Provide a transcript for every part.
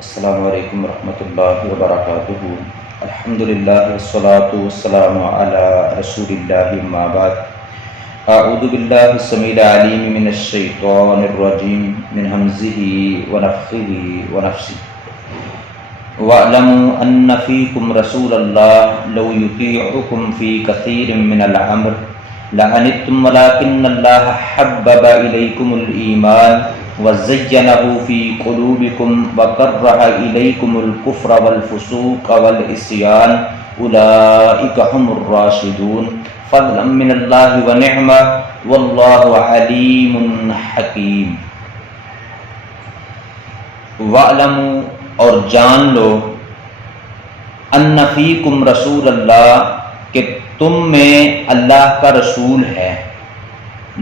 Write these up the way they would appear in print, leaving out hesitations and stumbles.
السلام علیکم ورحمۃ اللہ وبرکاتہ۔ الحمدللہ والصلاۃ والسلام علی رسول اللہ، اما بعد۔ اعوذ باللہ السمیع العلیم من الشیطان الرجیم، من ہمزہ ونفخہ ونفثہ۔ وَاعْلَمُوا أَنَّ فِيكُمْ رَسُولَ اللَّهِ لَوْ يُطِيعُكُمْ فِي كَثِيرٍ مِّنَ الْأَمْرِ لَعَنِتُّمْ وَلَٰكِنَّ اللَّهَ حَبَّبَ إِلَيْكُمُ الْإِيمَانَ وَزَيَّنَهُ فِي قُلُوبِكُمْ وَكَرَّهَ إِلَيْكُمُ الْكُفْرَ وَالْفُسُوقَ وَالْعِصْيَانَ أُولَٰئِكَ هُمُ الرَّاشِدُونَ فَضْلًا مِّنَ اللَّهِ وَنِعْمَةً وَاللَّهُ عَلِيمٌ حَكِيمٌ۔ وَاعْلَمُوا، اور جان لو، ان فیکم رسول اللہ، کہ تم میں اللہ کا رسول ہے۔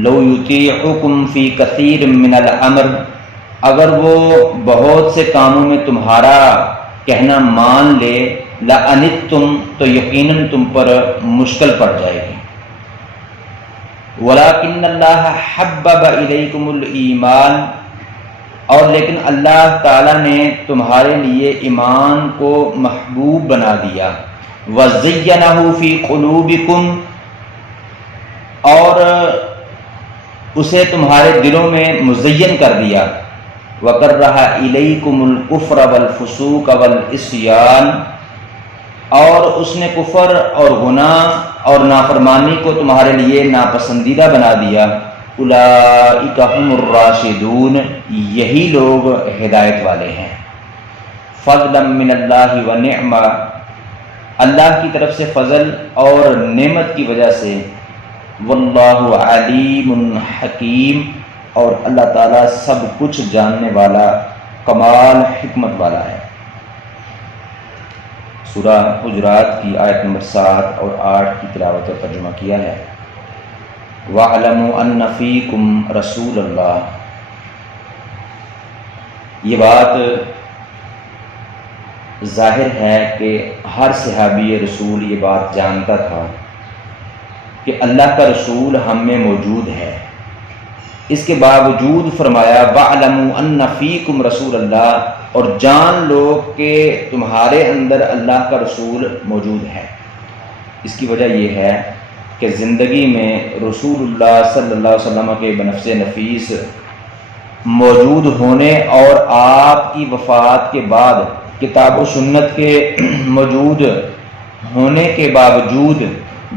لو یطیعکم فی کثیر من الامر، اگر وہ بہت سے کاموں میں تمہارا کہنا مان لے، لعنتم، تو یقیناً تم پر مشکل پڑ جائے گی۔ ولکن اللہ حبب الیکم الایمان، اور لیکن اللہ تعالیٰ نے تمہارے لیے ایمان کو محبوب بنا دیا۔ وَزَيَّنَهُ فِي قُلُوبِكُمْ، اور اسے تمہارے دلوں میں مزین کر دیا۔ وَكَرَّهَ إِلَيْكُمُ الْكُفْرَ وَالْفُسُوقَ وَالْعِصْيَانَ، اور اس نے کفر اور گناہ اور نافرمانی کو تمہارے لیے ناپسندیدہ بنا دیا۔ اولئک هم الراشدون، یہی لوگ ہدایت والے ہیں۔ فضلا من اللہ ونعمہ، اللہ کی طرف سے فضل اور نعمت کی وجہ سے۔ واللہ علیم حکیم، اور اللہ تعالیٰ سب کچھ جاننے والا، کمال حکمت والا ہے۔ سورہ حجرات کی آیت نمبر 7 اور 8 کی تلاوت اور ترجمہ کیا ہے۔ وَاعْلَمُوا أَنَّ فِيكُمْ رَسُولَ اللَّهِ، یہ بات ظاہر ہے کہ ہر صحابی رسول یہ بات جانتا تھا کہ اللہ کا رسول ہم میں موجود ہے۔ اس کے باوجود فرمایا وَاعْلَمُوا أَنَّ فِيكُمْ رَسُولَ اللَّهِ، اور جان لو کہ تمہارے اندر اللہ کا رسول موجود ہے۔ اس کی وجہ یہ ہے کہ زندگی میں رسول اللہ صلی اللہ علیہ وسلم کے بنفس نفیس موجود ہونے اور آپ کی وفات کے بعد کتاب و سنت کے موجود ہونے کے باوجود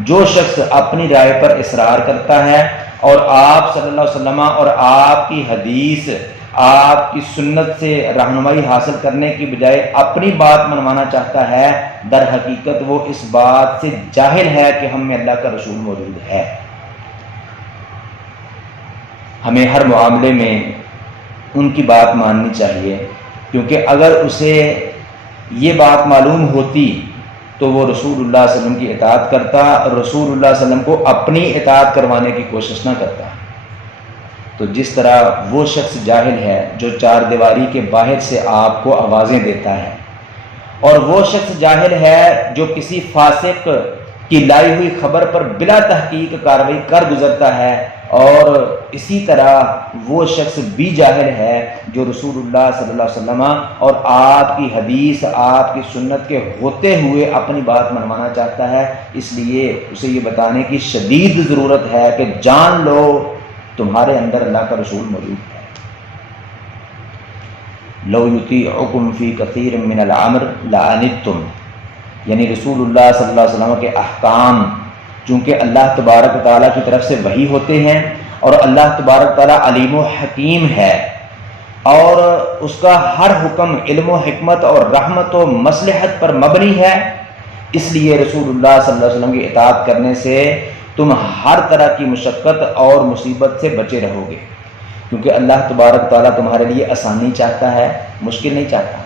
جو شخص اپنی رائے پر اصرار کرتا ہے اور آپ صلی اللہ علیہ وسلم اور آپ کی حدیث، آپ کی سنت سے رہنمائی حاصل کرنے کی بجائے اپنی بات منوانا چاہتا ہے، در حقیقت وہ اس بات سے جاہل ہے کہ ہم میں اللہ کا رسول موجود ہے۔ ہمیں ہر معاملے میں ان کی بات ماننی چاہیے، کیونکہ اگر اسے یہ بات معلوم ہوتی تو وہ رسول اللہ صلی اللہ علیہ وسلم کی اطاعت کرتا، اور رسول اللہ صلی اللہ علیہ وسلم کو اپنی اطاعت کروانے کی کوشش نہ کرتا۔ تو جس طرح وہ شخص جاہل ہے جو چار دیواری کے باہر سے آپ کو آوازیں دیتا ہے، اور وہ شخص جاہل ہے جو کسی فاسق کی لائی ہوئی خبر پر بلا تحقیق کارروائی کر گزرتا ہے، اور اسی طرح وہ شخص بھی جاہل ہے جو رسول اللہ صلی اللہ علیہ وسلم اور آپ کی حدیث، آپ کی سنت کے ہوتے ہوئے اپنی بات منوانا چاہتا ہے۔ اس لیے اسے یہ بتانے کی شدید ضرورت ہے کہ جان لو تمہارے اندر اللہ کا رسول موجود ہے۔ لو یطیعکم فی کثیر من الامر لعنتم، یعنی رسول اللہ صلی اللہ علیہ وسلم کے احکام چونکہ اللہ تبارک و تعالیٰ کی طرف سے وحی ہوتے ہیں، اور اللہ تبارک و تعالیٰ علیم و حکیم ہے، اور اس کا ہر حکم علم و حکمت اور رحمت و مصلحت پر مبنی ہے، اس لیے رسول اللہ صلی اللہ علیہ وسلم کی اطاعت کرنے سے تم ہر طرح کی مشقت اور مصیبت سے بچے رہو گے، کیونکہ اللہ تبارک تعالیٰ تمہارے لیے آسانی چاہتا ہے، مشکل نہیں چاہتا۔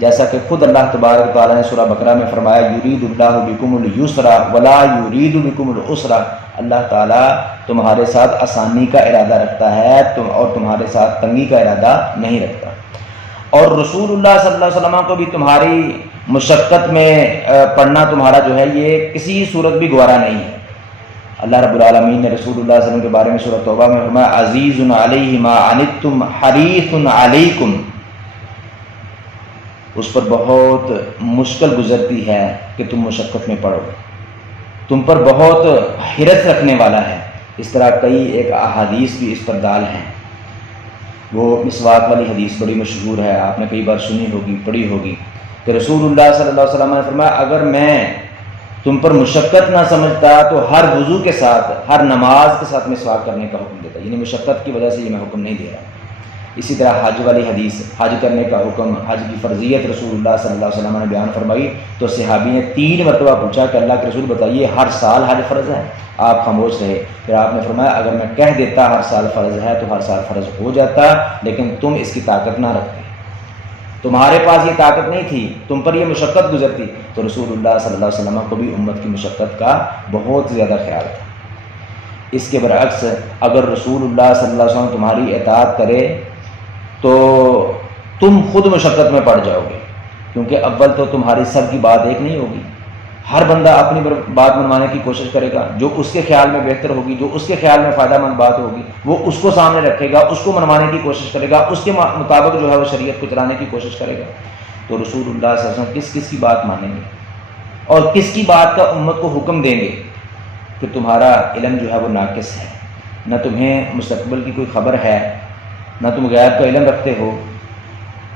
جیسا کہ خود اللہ تبارک تعالیٰ نے سورہ بقرہ میں فرمایا یرید اللہ بکم الیسر ولا یرید بکم العسر، اللہ تعالیٰ تمہارے ساتھ آسانی کا ارادہ رکھتا ہے اور تمہارے ساتھ تنگی کا ارادہ نہیں رکھتا۔ اور رسول اللہ صلی اللہ علیہ وسلم کو بھی تمہاری مشقت میں پڑھنا تمہارا جو ہے یہ کسی صورت بھی گوارا نہیں ہے۔ اللہ رب العالمین نے رسول اللہ صلی اللہ علیہ وسلم کے بارے میں سورۃ توبہ میں فرمایا عزیز علیہ ما عنتم حریص علیکم، اس پر بہت مشکل گزرتی ہے کہ تم مشقت میں پڑو، تم پر بہت حرص رکھنے والا ہے۔ اس طرح کئی ایک احادیث بھی اس پر دال ہیں۔ وہ مسواک والی حدیث بڑی مشہور ہے، آپ نے کئی بار سنی ہوگی، پڑھی ہوگی، کہ رسول اللہ صلی اللہ علیہ وسلم نے فرمایا اگر میں تم پر مشقت نہ سمجھتا تو ہر وضو کے ساتھ، ہر نماز کے ساتھ مسواک کرنے کا حکم دیتا، یعنی مشقت کی وجہ سے یہ میں حکم نہیں دے رہا۔ اسی طرح حج والی حدیث، حج کرنے کا حکم، حج کی فرضیت رسول اللہ صلی اللہ علیہ وسلم نے بیان فرمائی تو صحابی نے 3 مرتبہ پوچھا کہ اللہ کے رسول بتائیے ہر سال حج فرض ہے؟ آپ خاموش رہے۔ پھر آپ نے فرمایا اگر میں کہہ دیتا ہر سال فرض ہے تو ہر سال فرض ہو جاتا، لیکن تم اس کی طاقت نہ رکھتے، تمہارے پاس یہ طاقت نہیں تھی، تم پر یہ مشقت گزرتی۔ تو رسول اللہ صلی اللہ علیہ وسلم کو بھی امت کی مشقت کا بہت زیادہ خیال تھا۔ اس کے برعکس اگر رسول اللہ صلی اللہ علیہ وسلم تمہاری اطاعت کرے تو تم خود مشقت میں پڑ جاؤ گے، کیونکہ اول تو تمہاری سب کی بات ایک نہیں ہوگی، ہر بندہ اپنی بات منوانے کی کوشش کرے گا، جو اس کے خیال میں بہتر ہوگی، جو اس کے خیال میں فائدہ مند بات ہوگی وہ اس کو سامنے رکھے گا، اس کو منوانے کی کوشش کرے گا، اس کے مطابق جو ہے وہ شریعت کو چلانے کی کوشش کرے گا۔ تو رسول اللہ صلی اللہ علیہ وسلم کس کی بات مانیں گے اور کس کی بات کا امت کو حکم دیں گے کہ تمہارا علم جو ہے وہ ناقص ہے، نہ تمہیں مستقبل کی کوئی خبر ہے، نہ تم غیب کا علم رکھتے ہو،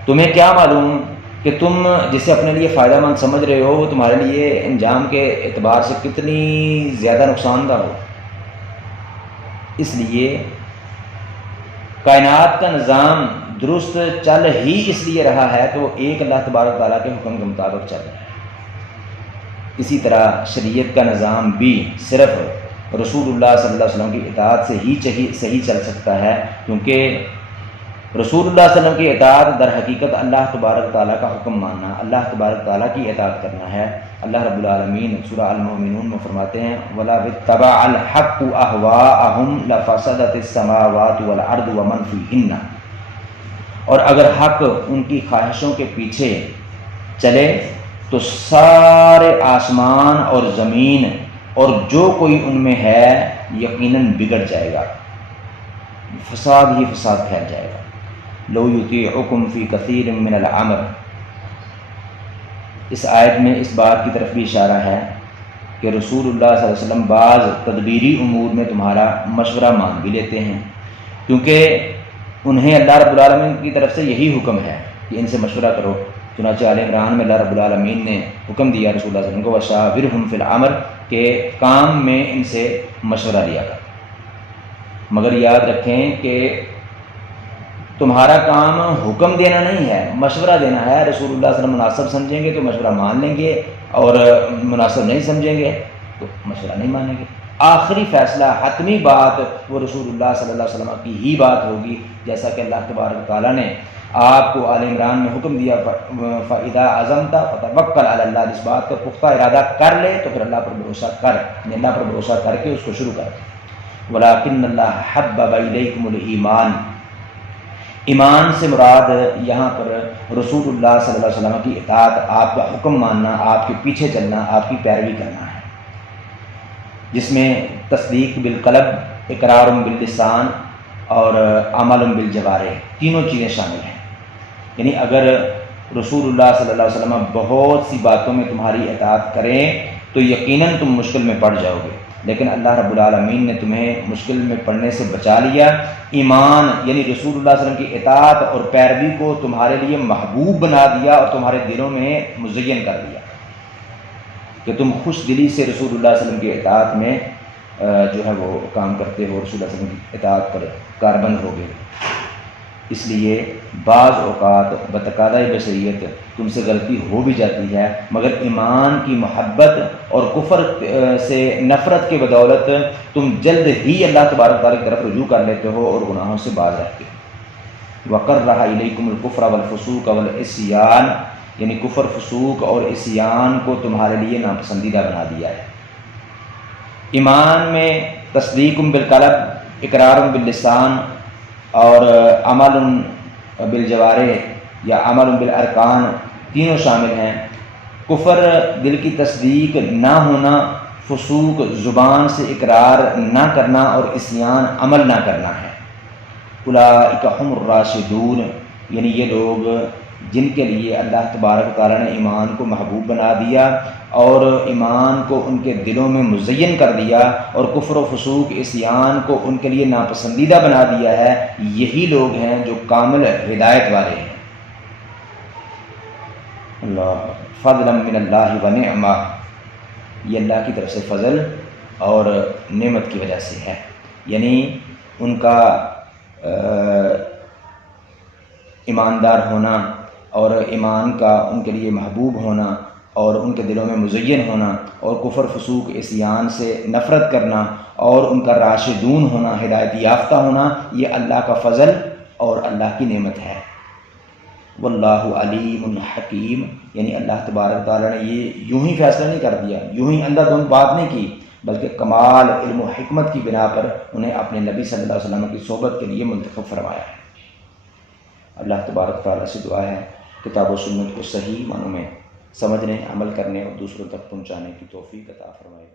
تمہیں کیا معلوم کہ تم جسے اپنے لیے فائدہ مند سمجھ رہے ہو وہ تمہارے لیے انجام کے اعتبار سے کتنی زیادہ نقصان دہ ہو۔ اس لیے کائنات کا نظام درست چل ہی اس لیے رہا ہے کہ وہ ایک اللہ تبارک تعالیٰ کے حکم کے مطابق چل رہا ہے۔ اسی طرح شریعت کا نظام بھی صرف رسول اللہ صلی اللہ علیہ وسلم کی اطاعت سے ہی صحیح چل سکتا ہے، کیونکہ رسول اللہ صلی اللہ علیہ وسلم کی اطاعت در حقیقت اللہ تبارک تعالیٰ کا حکم ماننا، اللہ تبارک تعالیٰ کی اطاعت کرنا ہے۔ اللہ رب العالمین سورہ المؤمنون میں فرماتے ہیں وَلَا بِاتَّبَعَ الْحَقُّ أَهْوَاءَهُمْ لَفَسَدَتِ السَّمَاوَاتُ وَالْأَرْضُ وَمَنْ فِيهِنَّ، اور اگر حق ان کی خواہشوں کے پیچھے چلے تو سارے آسمان اور زمین اور جو کوئی ان میں ہے یقیناً بگڑ جائے گا، فساد ہی فساد پھیل جائے گا۔ لو یطیعکم فی کثیر من الامر، اس آیت میں اس بات کی طرف بھی اشارہ ہے کہ رسول اللہ صلی اللہ علیہ وسلم بعض تدبیری امور میں تمہارا مشورہ مان بھی لیتے ہیں، کیونکہ انہیں اللہ رب العالمین کی طرف سے یہی حکم ہے کہ ان سے مشورہ کرو۔ چنانچہ آل عمران میں اللہ رب العالمین نے حکم دیا رسول اللہ صلی اللہ علیہ وسلم کو وَشَاوِرْهُمْ فِي الْأَمْرِ کہ کام میں ان سے مشورہ لیا کر، مگر یاد رکھیں کہ تمہارا کام حکم دینا نہیں ہے، مشورہ دینا ہے۔ رسول اللہ صلی اللہ علیہ وسلم مناسب سمجھیں گے تو مشورہ مان لیں گے، اور مناسب نہیں سمجھیں گے تو مشورہ نہیں مانیں گے۔ آخری فیصلہ، حتمی بات وہ رسول اللہ صلی اللہ علیہ وسلم کی ہی بات ہوگی، جیسا کہ اللہ تبارک تعالیٰ نے آپ کو آل عمران میں حکم دیا فَإِذَا عَزَمْتَ فَتَوَكَّلْ عَلَى اللَّهِ، جس بات کا پختہ ارادہ کر لے تو پھر اللہ پر بھروسہ کر، یعنی اللہ پر بھروسہ کر کے اس کو شروع کر۔ وَلَٰكِنَّ اللَّهَ حَبَّبَ إِلَيْكُمُ الْإِيمَانَ، ایمان سے مراد یہاں پر رسول اللہ صلی اللہ علیہ وسلم کی اطاعت، آپ کا حکم ماننا، آپ کے پیچھے چلنا، آپ کی پیروی کرنا ہے، جس میں تصدیق بالقلب، اقرار باللسان اور عمل بالجوارح، تینوں چیزیں شامل ہیں۔ یعنی اگر رسول اللہ صلی اللہ علیہ وسلم بہت سی باتوں میں تمہاری اطاعت کریں تو یقیناً تم مشکل میں پڑ جاؤ گے، لیکن اللہ رب العالمین نے تمہیں مشکل میں پڑنے سے بچا لیا۔ ایمان یعنی رسول اللہ صلی اللہ علیہ وسلم کی اطاعت اور پیروی کو تمہارے لیے محبوب بنا دیا اور تمہارے دلوں میں مزین کر دیا کہ تم خوش دلی سے رسول اللہ صلی اللہ علیہ وسلم کی اطاعت میں جو ہے وہ کام کرتے ہو، رسول اللہ صلی اللہ علیہ وسلم کی اطاعت پر کاربند ہو گئے۔ اس لیے بعض اوقات بتقاضۂ بشریت تم سے غلطی ہو بھی جاتی ہے، مگر ایمان کی محبت اور کفر سے نفرت کے بدولت تم جلد ہی اللہ تبارک تعالیٰ کی طرف رجوع کر لیتے ہو اور گناہوں سے باز رہتے ہو۔ وَقَرَّهَ إِلَيْكُمُ الْكُفْرَ وَالْفُسُوقَ وَالْعِصْيَانَ، یعنی کفر، فسوق اور عصیان کو تمہارے لیے ناپسندیدہ بنا دیا ہے۔ ایمان میں تصدیق بالقلب، اقرار باللسان اور عمل بالجوارح یا عمل بالارکان تینوں شامل ہیں۔ کفر دل کی تصدیق نہ ہونا، فسوق زبان سے اقرار نہ کرنا اور عصیان عمل نہ کرنا ہے۔ اولئک ھم الراشدون، یعنی یہ لوگ جن کے لیے اللہ تبارک تعالیٰ نے ایمان کو محبوب بنا دیا اور ایمان کو ان کے دلوں میں مزین کر دیا اور کفر و فسوق عصیان کو ان کے لیے ناپسندیدہ بنا دیا ہے، یہی لوگ ہیں جو کامل ہدایت والے ہیں۔ اللہ فضلا من اللہ و نعمہ، یہ اللہ کی طرف سے فضل اور نعمت کی وجہ سے ہے، یعنی ان کا ایماندار ہونا اور ایمان کا ان کے لیے محبوب ہونا اور ان کے دلوں میں مزین ہونا اور کفر فسوق عصیان سے نفرت کرنا اور ان کا راشدون ہونا، ہدایت یافتہ ہونا، یہ اللہ کا فضل اور اللہ کی نعمت ہے۔ واللہ علیم حکیم، یعنی اللہ تبارک تعالیٰ نے یہ یوں ہی فیصلہ نہیں کر دیا، یوں ہی اندھا دھند بات نہیں کی، بلکہ کمال علم و حکمت کی بنا پر انہیں اپنے نبی صلی اللہ علیہ وسلم کی صحبت کے لیے منتخب فرمایا ہے۔ اللہ تبارک تعالیٰ سے دعا ہے کتاب و سنت کو صحیح معنوں میں سمجھنے، عمل کرنے اور دوسروں تک پہنچانے کی توفیق عطا فرمائے۔